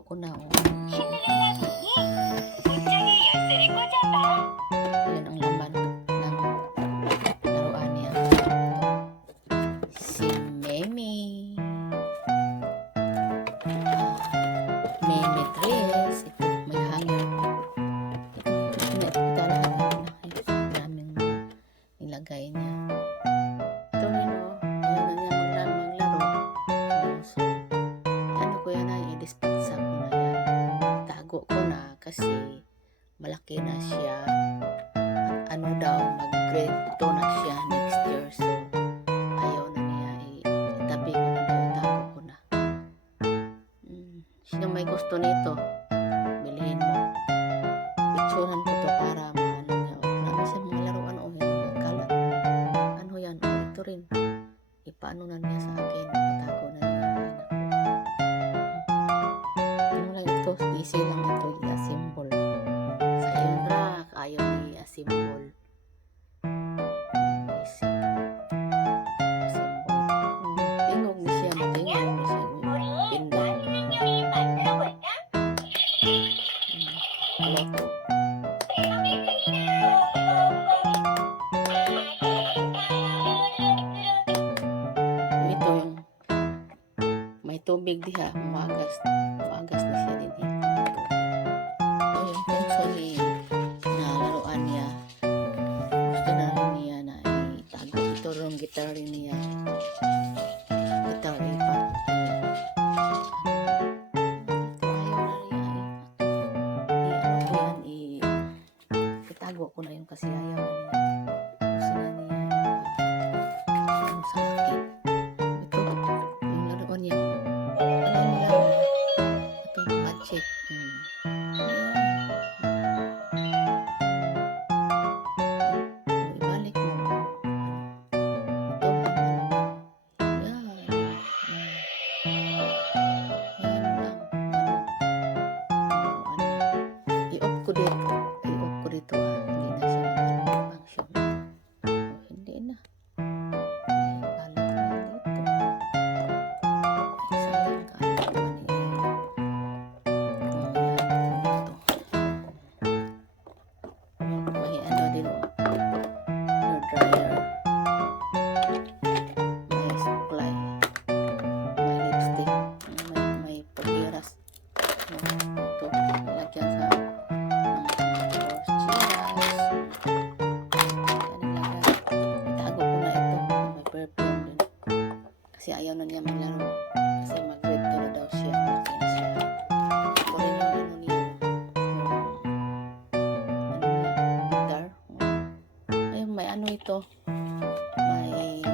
ko na. Oh. Malaki na siya. Ano daw mag-grade 2 na siya next year. So ayaw na niya. Itabi ko na daw itago ko na. Mm. sino may gusto nito. Bilhin mo. Picturean ko to para maano niya. Oh, marami sa mga laruan o hindi nagkalat ano yan? O ito rin. Ipaano na niya sa akin? Itago na niya. Ano lang ito. Easy lang ito ito yung may tubig diha umagas umagas na siya din ito yung ni na laruan niya. Gusto na rin niya na itago. Ito yung guitar niya. Guitar ipa itago ko na yun kasi ayaw niya. Gusto na niya. Ano sa i-off ko dito ah hindi na siya mag-function dito.